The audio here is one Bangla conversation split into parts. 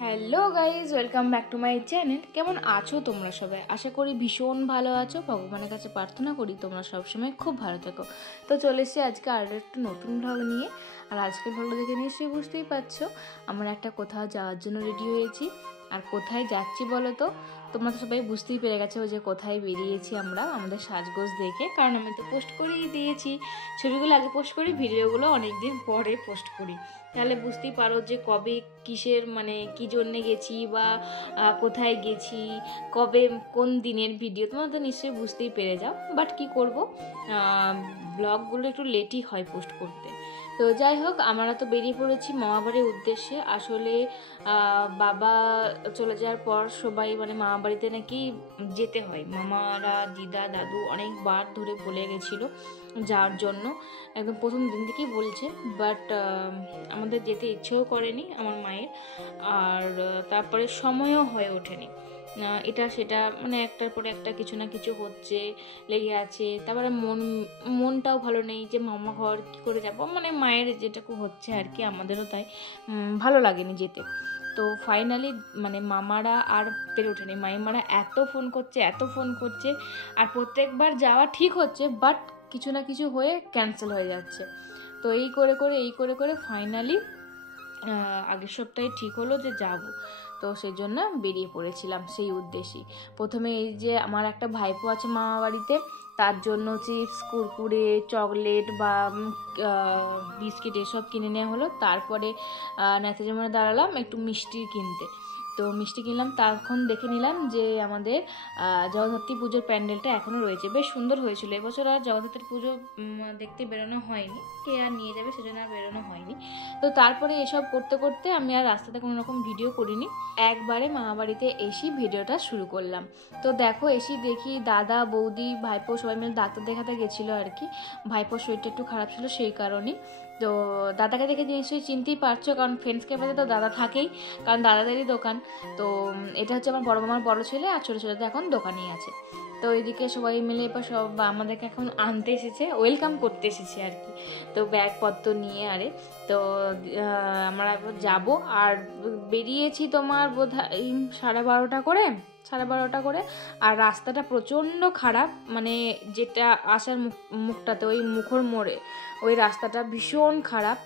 Hello guys, welcome back to my channel. কেমন আছো তোমরা সবাই? আশা করি ভীষণ ভালো আছো। ভগবানের কাছে প্রার্থনা করি তোমরা সবসময় খুব ভালো থেকো। তো চলে এসেছি আজকে আরও একটু নতুন ভ্লগ নিয়ে। আর আজকের ভ্লগটা দেখে নিশ্চয়ই বুঝতেই পারছো আমরা একটা কোথাও যাওয়ার জন্য রেডি হয়েছি। আর কোথায় যাচ্ছি বলো তো? তোমরা তো সবাই বুঝতেই পেরে গেছো যে কোথায় বেরিয়েছি আমরা আমাদের সাজগোজ দেখে। কারণ আমি তো পোস্ট করেই দিয়েছি, ছবিগুলো আগে পোস্ট করি, ভিডিওগুলো অনেকদিন পরে পোস্ট করি। তাহলে বুঝতেই পারো যে কবে কিসের কী জন্যে গেছি বা কোথায় গেছি, কবে কোন দিনের ভিডিও তোমরা তো নিশ্চয়ই বুঝতেই পেরে যাও। বাট কি করব, ব্লগগুলো একটু লেটই হয় পোস্ট করতে। তো যাই হোক, আমরা তো বেরিয়ে পড়েছি মামাবাড়ির উদ্দেশ্যে। আসলে বাবা চলে যাওয়ার পর সবাই মামা বাড়িতে নাকি যেতে হয়। মামারা, দিদা, দাদু অনেকবার ধরে বলে গেছিলো যাওয়ার জন্য, একদম প্রথম দিন থেকেই বলছে। বাট আমাদের যেতে ইচ্ছেও করেনি আমার মায়ের, আর তারপরে সময়ও হয়ে ওঠেনি। এটা সেটা একটার পরে একটা কিছু না কিছু হচ্ছে, লেগে আছে। তারপরে মনটাও ভালো নেই যে মামা ঘর কী করে যাবো, মায়ের যেটুকু হচ্ছে আর কি, আমাদেরও তাই ভালো লাগেনি যেতে। তো ফাইনালি মামারা আর পেরে ওঠেনি। মাইমারা এত ফোন করছে, আর প্রত্যেকবার যাওয়া ঠিক হচ্ছে, বাট কিছু না কিছু হয়ে ক্যান্সেল হয়ে যাচ্ছে। তো এই করে করে ফাইনালি আগের সপ্তাহে ঠিক হলো যে যাব। তো সেই জন্য বেরিয়ে পড়েছিলাম সেই উদ্দেশ্যেই। প্রথমে এই যে আমার একটা ভাইপো আছে মামা বাড়িতে, তার জন্য চিপস, কুরকুরে, চকলেট বা বিস্কিট এসব কিনে নেওয়া হলো। তারপরে নেতাজিমানে দাঁড়ালাম একটু মিষ্টি কিনতে। তো মিষ্টি কিনলাম, তখন দেখে নিলাম যে আমাদের জগদ্ধাত্রী পুজোর প্যান্ডেলটা এখনও রয়েছে, বেশ সুন্দর হয়েছিল। এবছর আর জগদ্ধাত্রী পুজো দেখতে বেরোনো হয়নি, কে আর নিয়ে যাবে সেজন্য আর বেরোনো হয়নি। তো তারপরে এসব করতে করতে আমি আর রাস্তাতে কোনো রকম ভিডিও করিনি, একবারে মামা বাড়িতে এসেই ভিডিওটা শুরু করলাম। তো দেখো, এসেই দেখি দাদা, বৌদি, ভাইপো সবাই মিলে ডাক্তার দেখাতে গেছিলো আর কি। ভাইপোর শরীরটা একটু খারাপ ছিল সেই কারণেই। তো দাদাকে দেখে নিশ্চয়ই চিনতেই পারছো, কারণ ফ্রেন্ডস ক্যাফেতে তো দাদা থাকেই, কারণ দাদাদেরই দোকান। তো এটা হচ্ছে আমার বড় মামার বড় ছেলে, আর ছোটো ছেলে তো এখন দোকানেই আছে। তো এইদিকে সবাই মিলে এবার সব আমাদেরকে এখন আনতে এসেছে, ওয়েলকাম করতে এসেছে আর কি। তো ব্যাগপত্র নিয়ে আরে তো আমরা এবার যাবো। আর বেরিয়েছি তোমার বোধহয় 12:30 করে। আর রাস্তাটা প্রচণ্ড খারাপ, যেটা আসার মুখটাতে ওই মুখর মোড়ে ওই রাস্তাটা ভীষণ খারাপ।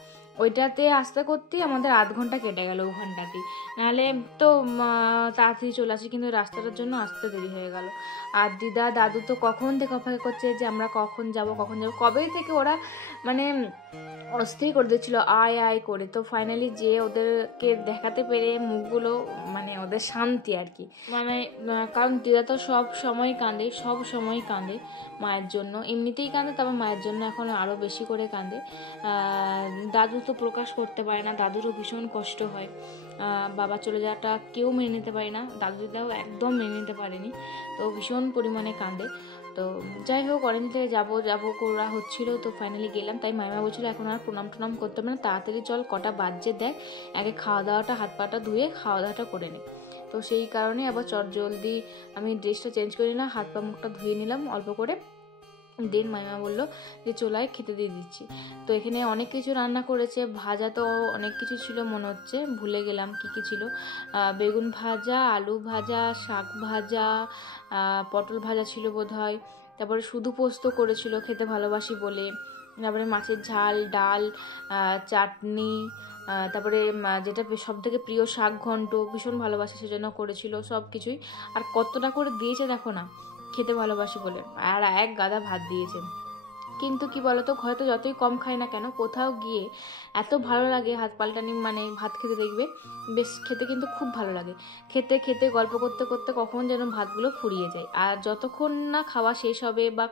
ওইটাতে আসতে করতেই আমাদের আধ ঘন্টা কেটে গেল ওখানটাতেই, নাহলে তো তাড়াতাড়ি চলে আসি, কিন্তু রাস্তাটার জন্য আসতে দেরি হয়ে গেল। আর দিদা, দাদু তো কখন থেকে অপেক্ষা করছে যে আমরা কখন যাব। কবেই থেকে ওরা অস্থির করে দিচ্ছিল আয় আয় করে। তো ফাইনালি যে ওদেরকে দেখাতে পেরে মুখগুলো ওদের শান্তি আর কি। কারণ দিদা তো সব সময় কাঁদে মায়ের জন্য, এমনিতেই কাঁদে, তারপর মায়ের জন্য এখন আরও বেশি করে কাঁদে। দাদু তো প্রকাশ করতে পারে না, দাদুরও ভীষণ কষ্ট হয়। বাবা চলে যাওয়াটা কেউ মেনে নিতে পারে না, দাদু দিদাও একদম মেনে নিতে পারেনি, তো ভীষণ পরিমাণে কাঁদে। তো যাই হোক, অনেকদিন থেকে যাবো করা হচ্ছিলো, তো ফাইনালি গেলাম। তাই মাইমা বলছিল এখন আর প্রণাম করতে হবে না, তাড়াতাড়ি চল, কটা বাজছে দেখ, আগে খাওয়া দাওয়াটা, হাত পাটা ধুয়ে খাওয়া দাওয়াটা করে নে। তো সেই কারণে আবার জলদি আমি ড্রেসটা চেঞ্জ করে নিলাম, হাত পা মুখটা ধুয়ে নিলাম অল্প করে। দেন মাইমা বললো যে চলাই খেতে দিয়ে দিচ্ছি। তো এখানে অনেক কিছু রান্না করেছে, ভাজা তো অনেক কিছু ছিল, মনে হচ্ছে ভুলে গেলাম কী ছিল। বেগুন ভাজা, আলু ভাজা, শাক ভাজা, পটল ভাজা ছিল বোধহয়। তারপরে শুধু পোস্ত করেছিল, খেতে ভালোবাসি বলে। তারপরে মাছের ঝাল, ডাল, চাটনি, তারপরে যেটা সব থেকে প্রিয় শাক ঘন্ট, ভীষণ ভালোবাসে সেজন্য করেছিল সব কিছুই। আর কতটা করে দিয়েছে দেখো না, খেতে ভালোবাসি বলে, আর এক গাদা ভাত দিয়েছে। কিন্তু কি বলতো, হয়তো যতই কম খাই না কেন, কোথাও গিয়ে এত ভালো লাগে হাত পাল্টানি ভাত খেতে, দেখবে বেশ খেতে কিন্তু খুব ভালো লাগে। খেতে খেতে গল্প করতে করতে কখন যেন ভাতগুলো ফুরিয়ে যায়। আর যতক্ষণ না খাওয়া শেষ হবে বা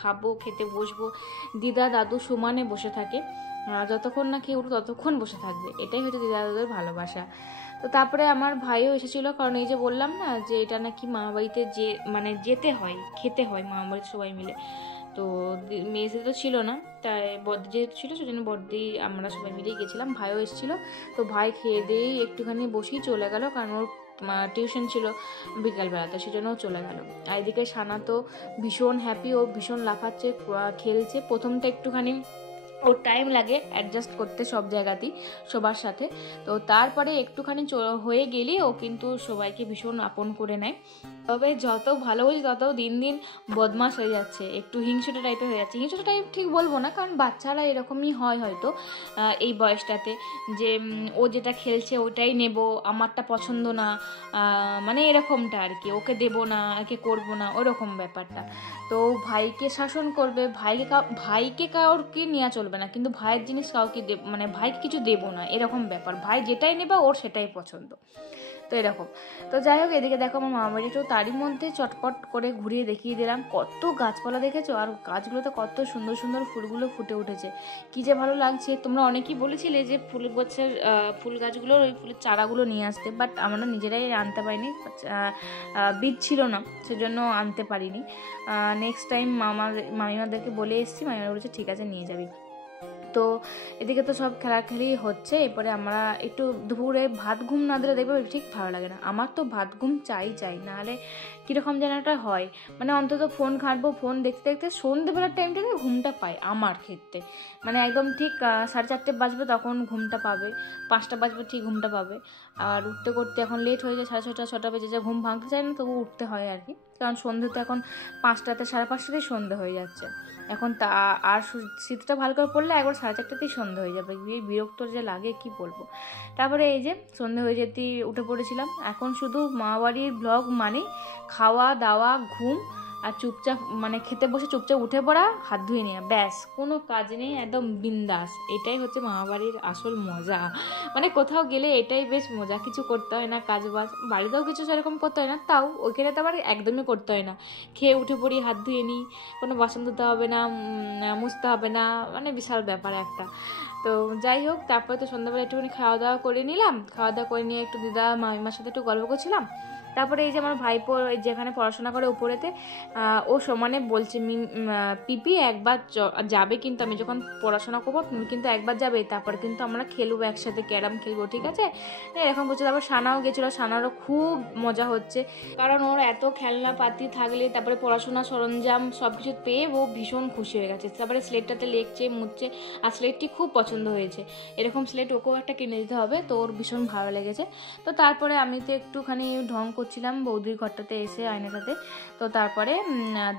খাবো, খেতে বসবো, দিদা দাদু সমানে বসে থাকে, যতক্ষণ না খেয়ে উঠো ততক্ষণ বসে থাকবে। এটাই হচ্ছে দিদা দাদুদের ভালোবাসা। তো তারপরে আমার ভাইও এসেছিলো, কারণ এই যে বললাম না যে এটা নাকি মামাবাড়িতে যে যেতে হয়, খেতে হয় মামাবাড়িতে সবাই মিলে। তো মেয়ে তো ছিল না, তাই বড়দি যেহেতু ছিল সেজন্য বড়দি আমরা সবাই মিলেই গেছিলাম। ভাইও এসেছিলো, তো ভাই খেয়ে দিয়েই একটুখানি বসেই চলে গেল, কারণ ওর টিউশন ছিল বিকালবেলাতে, সেজন্যও চলে গেল। আর এদিকে সানা তো ভীষণ হ্যাপি, ও ভীষণ লাফাচ্ছে, খেলছে। প্রথমটা একটুখানি ওর টাইম লাগে অ্যাডজাস্ট করতে সব জায়গাতেই সবার সাথে। তো তারপরে একটুখানি হয়ে গেলেই ও কিন্তু সবাইকে ভীষণ আপন করে নেয়। তবে যত ভালো বলছি তত দিন দিন বদমাশ হয়ে যাচ্ছে, একটু হিংসুটে টাইপের হয়ে যাচ্ছে। হিংসুটে টাইপ ঠিক বলবো না, কারণ বাচ্চারা এরকমই হয় হয়তো এই বয়সটাতে, যে ও যেটা খেলছে ওটাই নেব, আমারটা পছন্দ না, মানে এরকমটা আর কি, ওকে দেবো না, একে করবো না, ওরকম ব্যাপারটা। তো ভাইকে শাসন করবে, ভাইকে কাউকে নেওয়া চলবে না, কিন্তু ভাইয়ের জিনিস কাউকে মানে ভাইকে কিছু দেবো না, এরকম ব্যাপার। ভাই যেটাই নেবে ওর সেটাই পছন্দ, তো এরকম। তো যাই হোক, এদিকে দেখো আমার মামা বাড়িটাও তারই মধ্যে চটপট করে ঘুরিয়ে দেখিয়ে দিলাম। কত গাছপালা দেখেছো, আর গাছগুলোতে কত সুন্দর সুন্দর ফুলগুলো ফুটে উঠেছে, কি যে ভালো লাগছে। তোমরা অনেকেই বলেছিলে যে ফুল গাছের ফুল গাছগুলোর ওই ফুলের চারাগুলো নিয়ে আসতে, বাট আমরা নিজেরাই আনতে পারিনি, বীজ ছিল না, সেজন্য আনতে পারিনি। নেক্সট টাইম মামিমাদেরকে বলে এসেছি, মামিমা বলেছে ঠিক আছে নিয়ে যাবি। তো এদিকে তো সব খেলাখেলি হচ্ছে। এরপরে আমরা একটু দুপুরে ভাত ঘুম না দিলে দেখবে ঠিক ভালো লাগে না। আমার তো ভাত ঘুম চাই, নাহলে কীরকম যেন একটা হয়, মানে অন্তত ফোন ঘাঁটবো, ফোন দেখতে দেখতে সন্ধ্যেবেলার টাইমটাতে ঘুমটা পাই আমার ক্ষেত্রে, মানে একদম ঠিক 4:30 বাজবে তখন ঘুমটা পাবে, 5টা বাজবে ঠিক ঘুমটা পাবে। আর উঠতে করতে এখন লেট হয়ে যায়, 6:30 বেজে যায়, ঘুম ভাঙতে চায় না, তবু উঠতে হয় আর কি, কারণ সন্ধ্যে তো এখন 5টাতে 5:30টাতেই সন্ধ্যে হয়ে যাচ্ছে এখন। তা আর শীতটা ভালো করে পড়লে একবার 4:30টাতেই সন্ধ্যে হয়ে যাবে, বিরক্ত যে লাগে কি বলবো। তারপরে এই যে সন্ধ্যে হয়ে যেতেই উঠে পড়েছিলাম। এখন শুধু মামাবাড়ির ব্লগ মানে খাওয়া দাওয়া ঘুম আর চুপচাপ, মানে খেতে বসে চুপচাপ উঠে পড়া, হাত ধুয়ে নেওয়া, ব্যাস, কোনো কাজ নেই, একদম বিন্দাস। এটাই হচ্ছে মামাবাড়ির আসল মজা, মানে কোথাও গেলে এটাই বেশ মজা, কিছু করতে হয় না, কাজ বাজ বাড়িতেও কিছু সেরকম করতে হয় না, তাও ওইখানে তো আবার একদমই করতে হয় না, খেয়ে উঠে পড়ি, হাত ধুয়ে নিই, কোনো বাসন ধুতে হবে না, মুছতে হবে না, মানে বিশাল ব্যাপার একটা। তো যাই হোক, তারপরে তো সন্ধ্যাবেলা একটুখানি খাওয়া দাওয়া করে নিলাম, খাওয়া দাওয়া করে নিয়ে একটু দিদা মামিমার সাথে একটু গল্প করছিলাম। তারপরে এই যে আমার ভাইপো যেখানে পড়াশোনা করে উপরেতে, ও সমানে বলছে পিপি একবার যাবে, কিন্তু আমি যখন পড়াশোনা করবো তুমি কিন্তু একবার যাবে, তারপর কিন্তু আমরা খেলবো একসাথে, ক্যারাম খেলবো, ঠিক আছে, এরকম বলছে। তারপর সানাও গেছিলো, সানারও খুব মজা হচ্ছে, কারণ ওর এত খেলনা পাতি থাকলে তারপরে পড়াশোনা সরঞ্জাম সব কিছু পেয়ে ও ভীষণ খুশি হয়ে গেছে। তারপরে স্লেটটাতে লিখছে, মুছছে, আর স্লেটটি খুব পছন্দ হয়েছে, এরকম স্লেট ওকেও একটা কিনে দিতে হবে, তো ওর ভীষণ ভালো লেগেছে। তো তারপরে আমি তো একটুখানি ঢং করছিলাম বৌদির ঘরটাতে এসে আয়নাটাতে। তো তারপরে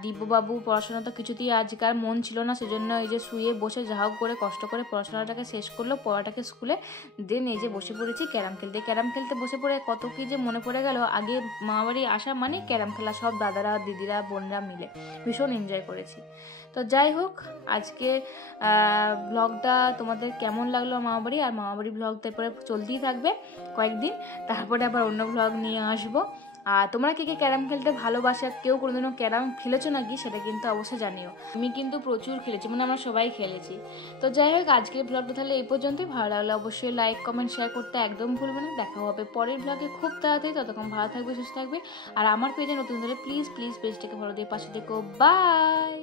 দিব্যবাবু পড়াশোনা তো কিছুতেই আজকাল মন ছিল না, সেজন্য এই যে শুয়ে বসে যা হোক করে কষ্ট করে পড়াশোনাটাকে শেষ করলো, পড়াটাকে স্কুলে দেন এই যে বসে পড়েছি ক্যারাম খেলতে। ক্যারাম খেলতে বসে পড়ে কত কি যে মনে পড়ে গেল, আগে মামাবাড়ি আসা মানে ক্যারাম খেলা, সব দাদারা দিদিরা বোনরা মিলে ভীষণ এনজয় করেছি। তো যাই হোক, আজকে ব্লগটা তোমাদের কেমন লাগলো মামাবাড়ি, আর মামাবাড়ি ব্লগ তারপরে চলতেই থাকবে কয়েকদিন, তারপরে আবার অন্য ব্লগ নিয়ে আসবো। আর তোমরা কে কে ক্যারাম খেলতে ভালোবাসে, কেউ কোনোদিনও ক্যারাম খেলেছো নাকি সেটা কিন্তু অবশ্যই জানিও। আমি কিন্তু প্রচুর খেলেছি, মানে আমরা সবাই খেলেছি। তো যাই হোক, আজকের ব্লগটা তাহলে এই পর্যন্তই। ভালো লাগলে অবশ্যই লাইক কমেন্ট শেয়ার করতে একদম ভুলবে না। দেখা হবে পরের ব্লগে খুব তাড়াতাড়ি, ততক্ষণ ভালো থাকবে, সুস্থ থাকবে। আর আমার পেজে নতুন হলে প্লিজ পেজটাকে ফলো দিয়ে পাশে দেখো। বাই।